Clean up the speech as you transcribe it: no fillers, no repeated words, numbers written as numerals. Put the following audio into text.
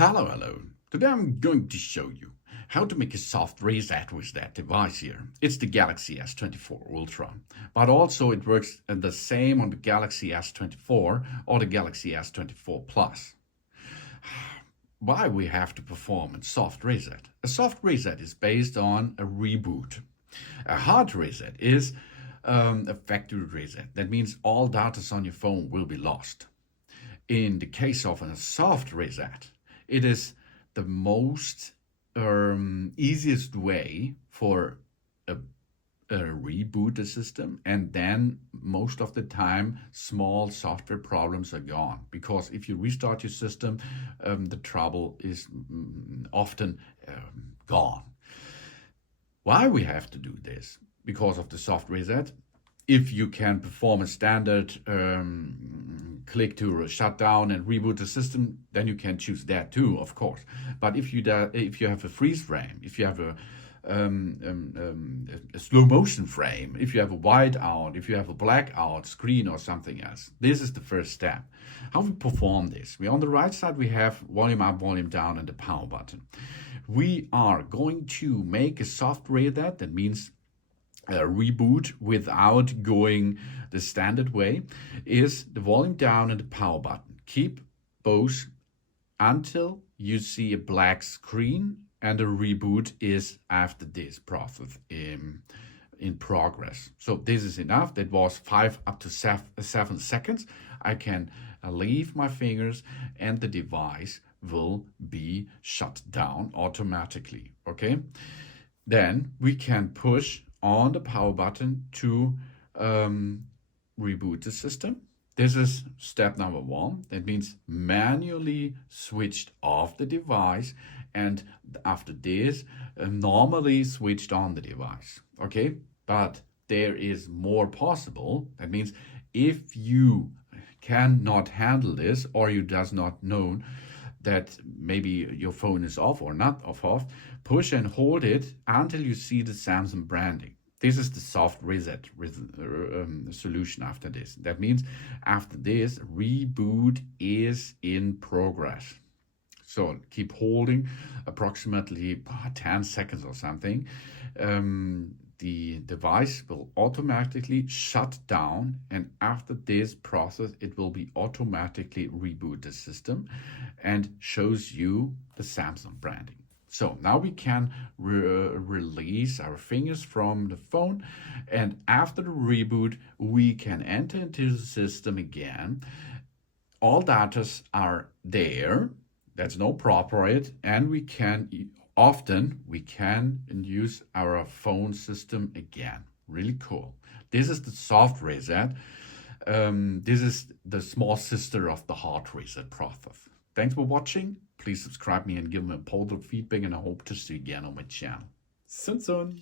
Hello. Today I'm going to show you how to make a soft reset with that device here. It's the Galaxy S24 Ultra, but also it works the same on the Galaxy S24 or the Galaxy S24 Plus. Why we have to perform a soft reset? A soft reset is based on a reboot. A hard reset is a factory reset. That means all data on your phone will be lost. In the case of a soft reset, it is the most easiest way for a reboot the system, and then most of the time small software problems are gone, because if you restart your system, the trouble is often gone. Why we have to do this? Because of the soft reset. If you can perform a standard click to shut down and reboot the system, then you can choose that too, of course. But if you have a freeze frame, if you have a slow motion frame, if you have a whiteout, if you have a blackout screen or something else, this is the first step. How we perform this? On the right side we have volume up, volume down, and the power button. We are going to make a soft reset. That means reboot without going the standard way, is the volume down and the power button. Keep both until you see a black screen, and the reboot is after this process in progress. So this is enough. That was 5 up to 7 seconds. I can leave my fingers and the device will be shut down automatically. Okay, then we can push on the power button to reboot the system. This is step number 1. That means manually switched off the device, and after this normally switched on the device. Okay, but there is more possible. That means if you cannot handle this, or you does not know that maybe your phone is off or not off, push and hold it until you see the Samsung branding. This is the soft reset solution after this. That means after this, reboot is in progress. So keep holding approximately 10 seconds or something. The device will automatically shut down, and after this process it will be automatically reboot the system and shows you the Samsung branding. So now we can release our fingers from the phone, and after the reboot we can enter into the system again. All data are there, that's no problem, and we can use our phone system again. Really cool. This is the soft reset. This is the small sister of the hard reset process. Thanks for watching. Please subscribe me and give me a positive feedback, and I hope to see you again on my channel. Soon.